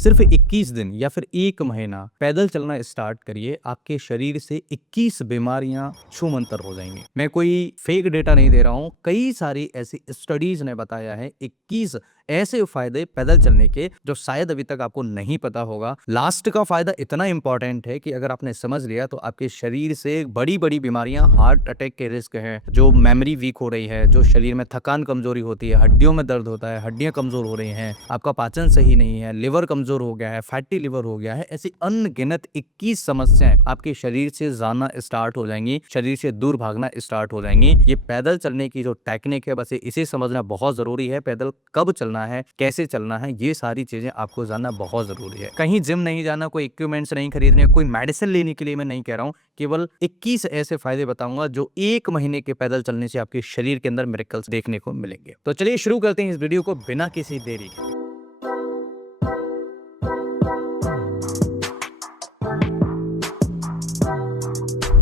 सिर्फ 21 दिन या फिर 1 महीना पैदल चलना स्टार्ट करिए, आपके शरीर से 21 बीमारियां छूमंतर हो जाएंगी। मैं कोई फेक डेटा नहीं दे रहा हूं, कई सारी ऐसी स्टडीज ने बताया है 21 ऐसे फायदे पैदल चलने के जो शायद अभी तक आपको नहीं पता होगा। लास्ट का फायदा इतना इंपॉर्टेंट है कि अगर आपने समझ लिया तो आपके शरीर से बड़ी बड़ी बीमारियां, हार्ट अटैक के रिस्क है, जो मेमोरी वीक हो रही है, जो शरीर में थकान कमजोरी होती है, हड्डियों में दर्द होता है, हड्डियां कमजोर हो रही हैं, आपका पाचन सही नहीं है, लिवर कमजोर हो गया है, फैटी लिवर हो गया है, ऐसी अनगिनत 21 समस्याएं आपके शरीर से जाना स्टार्ट हो जाएंगी, शरीर से दूर भागना स्टार्ट हो जाएंगी। ये पैदल चलने की जो टेक्निक है, बस इसे समझना बहुत जरूरी है। पैदल कब चलना है, कैसे चलना है, ये सारी चीजें आपको जानना बहुत जरूरी है। कहीं जिम नहीं जाना, कोई इक्विपमेंट्स नहीं खरीदने, कोई मेडिसिन लेने के लिए मैं नहीं कह रहा हूँ। केवल 21 ऐसे फायदे बताऊंगा जो 1 महीने के पैदल चलने से आपके शरीर के अंदर मिरेकल्स देखने को मिलेंगे। तो चलिए शुरू करते हैं इस वीडियो को बिना किसी देरी के।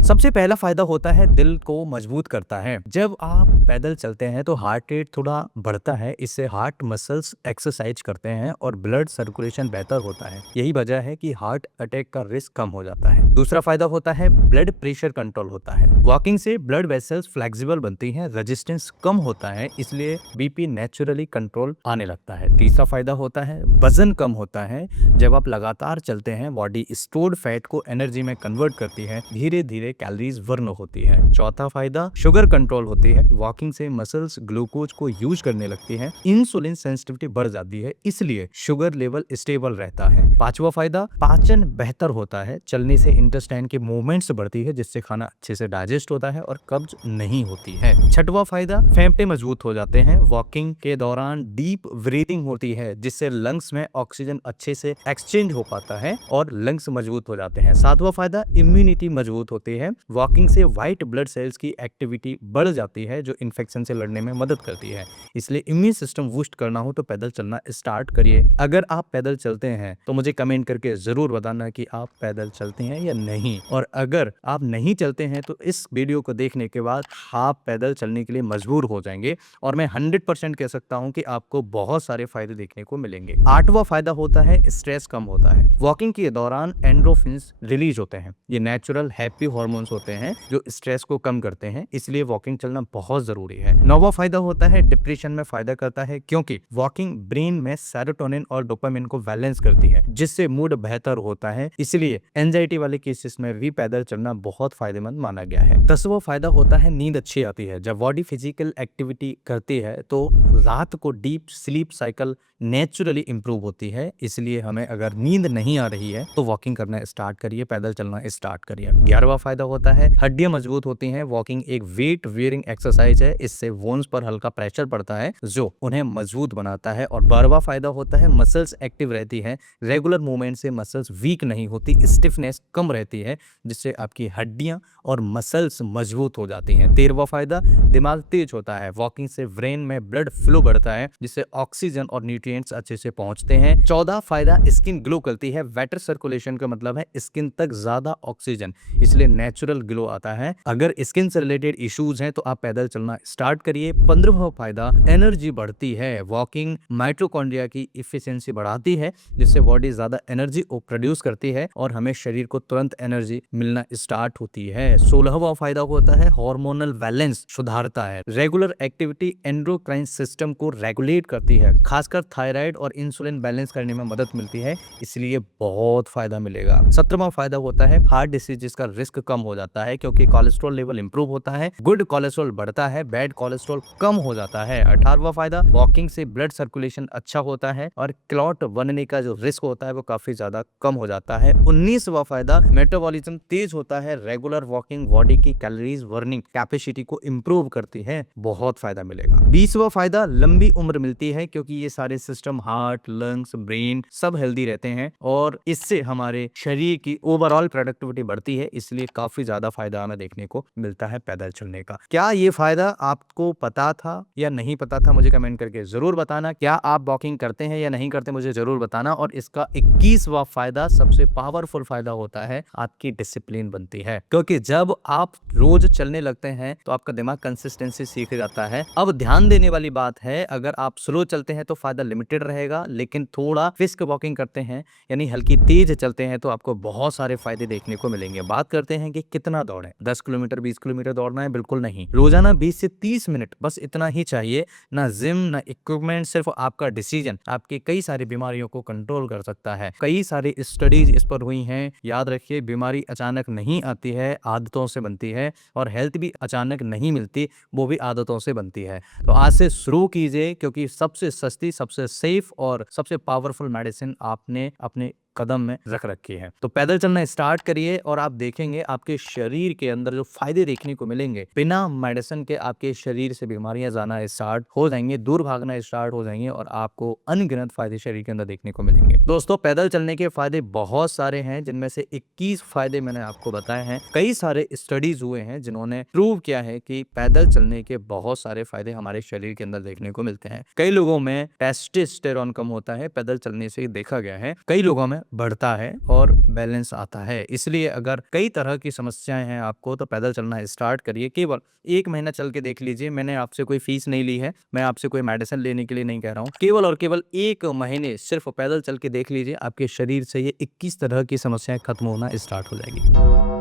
सबसे पहला फायदा होता है दिल को मजबूत करता है। जब आप पैदल चलते हैं तो हार्ट रेट थोड़ा बढ़ता है, इससे हार्ट मसल्स एक्सरसाइज करते हैं और ब्लड सर्कुलेशन बेहतर होता है। यही वजह है कि हार्ट अटैक का रिस्क कम हो जाता है। दूसरा फायदा होता है ब्लड प्रेशर कंट्रोल होता है। वॉकिंग से ब्लड वेसल्स फ्लेक्सिबल बनती हैं, रेजिस्टेंस कम होता है, इसलिए बीपी नेचुरली कंट्रोल आने लगता है। तीसरा फायदा होता है वजन कम होता है। जब आप लगातार चलते हैं, बॉडी स्टोर्ड फैट को एनर्जी में कन्वर्ट करती है, धीरे धीरे कैलोरीज बर्न होती है। चौथा फायदा शुगर कंट्रोल होती है। वॉकिंग से मसल्स ग्लूकोज को यूज करने लगती है, इंसुलिन सेंसिटिविटी बढ़ जाती है, इसलिए शुगर लेवल स्टेबल रहता है। पांचवा फायदा पाचन बेहतर होता है। चलने से इंटेस्टाइन की मूवमेंट्स बढ़ती है, जिससे खाना अच्छे से डाइजेस्ट होता है और कब्ज नहीं होती है। छठवां फायदा फेफड़े मजबूत हो जाते हैं। वॉकिंग के दौरान डीप ब्रीदिंग होती है, जिससे लंग्स में ऑक्सीजन अच्छे से एक्सचेंज हो पाता है और लंग्स मजबूत हो जाते हैं। सातवां फायदा इम्यूनिटी मजबूत होती है। वॉकिंग से व्हाइट ब्लड सेल्स की एक्टिविटी बढ़ जाती है, जो इन्फेक्शन से लड़ने में मदद करती है, इसलिए इम्यून सिस्टम बूस्ट करना हो तो पैदल चलना स्टार्ट करिए। अगर आप पैदल चलते हैं तो मुझे कमेंट करके जरूर बताना कि आप पैदल चलते हैं या नहीं, और अगर आप नहीं चलते हैं तो इस वीडियो को देखने के बाद आप पैदल चलने के लिए मजबूर हो जाएंगे और मैं 100% कह सकता हूं कि आपको बहुत सारे फायदे देखने को मिलेंगे। आठवां फायदा होता है स्ट्रेस कम होता है। वॉकिंग के दौरान एंडोर्फिन्स रिलीज होते हैं, ये नेचुरल हैप्पी हार्मोन्स होते हैं जो स्ट्रेस को कम करते हैं, इसलिए वॉकिंग चलना बहुत जरूरी है। नौवां फायदा होता है डिप्रेशन में फायदा करता है, क्योंकि वॉकिंग ब्रेन में सेरोटोनिन और डोपामिन को बैलेंस करती है, जिससे मूड बेहतर होता है, इसलिए एंजाइटी वाले केसेस में भी पैदल चलना बहुत फायदेमंद माना गया है। 10वां फायदा होता है नींद अच्छी आती है। जब बॉडी फिजिकल एक्टिविटी करती है तो रात को deep sleep cycle naturally improve होती है, इसलिए हमें अगर नींद नहीं आ रही है तो वॉकिंग करना स्टार्ट करिए, पैदल चलना स्टार्ट करिए। 11वां फायदा होता है हड्डियां मजबूत होती हैं। वॉकिंग एक वेट वेयरिंग एक्सरसाइज है, इससे बोन्स पर हल्का प्रेशर पड़ता है जो उन्हें मजबूत बनाता है। और 12वां फायदा होता है मसल्स एक्टिव रहती है। रेगुलर मूवमेंट से मसल्स वीक नहीं होती, स्टिफनेस कम रहती है, जिससे आपकी हड्डियां और मसल्स मजबूत हो जाती हैं। 13वां फायदा दिमाग तेज होता है। वॉकिंग से ब्रेन में ब्लड फ्लो बढ़ता है, जिससे ऑक्सीजन और न्यूट्रिएंट्स अच्छे से पहुंचते हैं। 14 फायदा स्किन ग्लो करती है। बेटर सर्कुलेशन का मतलब है स्किन तक ज्यादा ऑक्सीजन, इसलिए नेचुरल ग्लो आता है। अगर स्किन से रिलेटेड इश्यूज हैं तो आप पैदल चलना स्टार्ट करिए। 15वां फायदा एनर्जी बढ़ती है। वॉकिंग माइटोकॉन्ड्रिया की इफिशिएंसी बढ़ाती है, जिससे बॉडी ज्यादा एनर्जी प्रोड्यूस करती है और हमें शरीर को तुरंत एनर्जी मिलना स्टार्ट होती है। 16वां फायदा होता है हार्मोनल बैलेंस सुधारता है। रेगुलर एक्टिविटी एंडोक्राइन सिस्टम को रेगुलेट करती है, खासकर थायराइड और इंसुलिन बैलेंस करने में मदद मिलती है, इसलिए बहुत फायदा मिलेगा। 17वां फायदा होता है हार्ट डिसीजेस का रिस्क कम हो जाता है, क्योंकि कोलेस्ट्रॉल लेवल इंप्रूव होता है, गुड कोलेस्ट्रॉल बढ़ता है, बैड कोलेस्ट्रॉल कम हो जाता है। 18वां फायदा वॉकिंग से ब्लड सर्कुलेशन अच्छा होता है और क्लॉट बनने का जो रिस्क होता है वो काफी ज्यादा कम हो जाता है। 19वां फायदा मेटाबॉलिज्म तेज होता है। रेगुलर वॉकिंग बॉडी की कैलोरीज बर्निंग कैपेसिटी को इंप्रूव करती है, बहुत फायदा मिलेगा। 20वां फायदा लंबी उम्र मिलती है, क्योंकि ये सारे सिस्टम हार्ट, लंग्स, ब्रेन सब हेल्दी रहते हैं और इससे हमारे शरीर की ओवरऑल प्रोडक्टिविटी बढ़ती है, इसलिए काफी काफी ज्यादा फायदा हमें देखने को मिलता है पैदल चलने का। क्या ये फायदा आपको पता था या नहीं पता था, मुझे कमेंट करके जरूर बताना। क्या आप वॉकिंग करते हैं या नहीं करते, मुझे जरूर बताना। और इसका 21वां फायदा, सबसे पावरफुल फायदा होता है, आपकी डिसिप्लिन बनती है। क्योंकि जब आप रोज चलने लगते हैं तो आपका दिमाग कंसिस्टेंसी सीख जाता है। अब ध्यान देने वाली बात है, अगर आप स्लो चलते हैं तो फायदा लिमिटेड रहेगा, लेकिन थोड़ा फिस्क वॉकिंग करते हैं यानी हल्की तेज चलते हैं तो आपको बहुत सारे फायदे देखने को मिलेंगे। बात करते हैं कि कितना दौड़ें। 10 किलोमीटर 20 किलोमीटर दौड़ना है? बिल्कुल नहीं। रोजाना 20 से 30 मिनट, बस इतना ही चाहिए। ना जिम ना इक्विपमेंट, सिर्फ आपका डिसीजन आपकी कई सारी बीमारियों को कंट्रोल कर सकता है। कई सारी स्टडीज इस पर हुई हैं। याद रखिए, बीमारी अचानक नहीं आती है, आदतों से बनती है। और हेल्थ भी अचानक नहीं मिलती, वो भी आदतों से बनती है। तो आज से शुरू कीजिए, क्योंकि सबसे सस्ती, सबसे सेफ और सबसे पावरफुल मेडिसिन आपने अपने कदम में रख रखी है। तो पैदल चलना स्टार्ट करिए और आप देखेंगे आपके शरीर के अंदर जो फायदे देखने को मिलेंगे, बिना मेडिसिन के आपके शरीर से बीमारियां जाना स्टार्ट हो जाएंगे, दूर भागना स्टार्ट हो जाएंगे और आपको अनगिनत फायदे शरीर के अंदर देखने को मिलेंगे। दोस्तों, पैदल चलने के फायदे बहुत सारे हैं, जिनमें से 21 फायदे मैंने आपको बताए हैं। कई सारे स्टडीज हुए हैं जिन्होंने प्रूव किया है कि पैदल चलने के बहुत सारे फायदे हमारे शरीर के अंदर देखने को मिलते हैं। कई लोगों में टेस्टोस्टेरोन कम होता है, पैदल चलने से देखा गया है। कई लोगों में बढ़ता है और बैलेंस आता है। इसलिए अगर कई तरह की समस्याएं हैं आपको, तो पैदल चलना स्टार्ट करिए। केवल 1 महीना चल के देख लीजिए। मैंने आपसे कोई फीस नहीं ली है, मैं आपसे कोई मेडिसिन लेने के लिए नहीं कह रहा हूँ। केवल और केवल 1 महीने सिर्फ पैदल चल के देख लीजिए, आपके शरीर से ये 21 तरह की समस्याएं खत्म होना स्टार्ट हो जाएगी।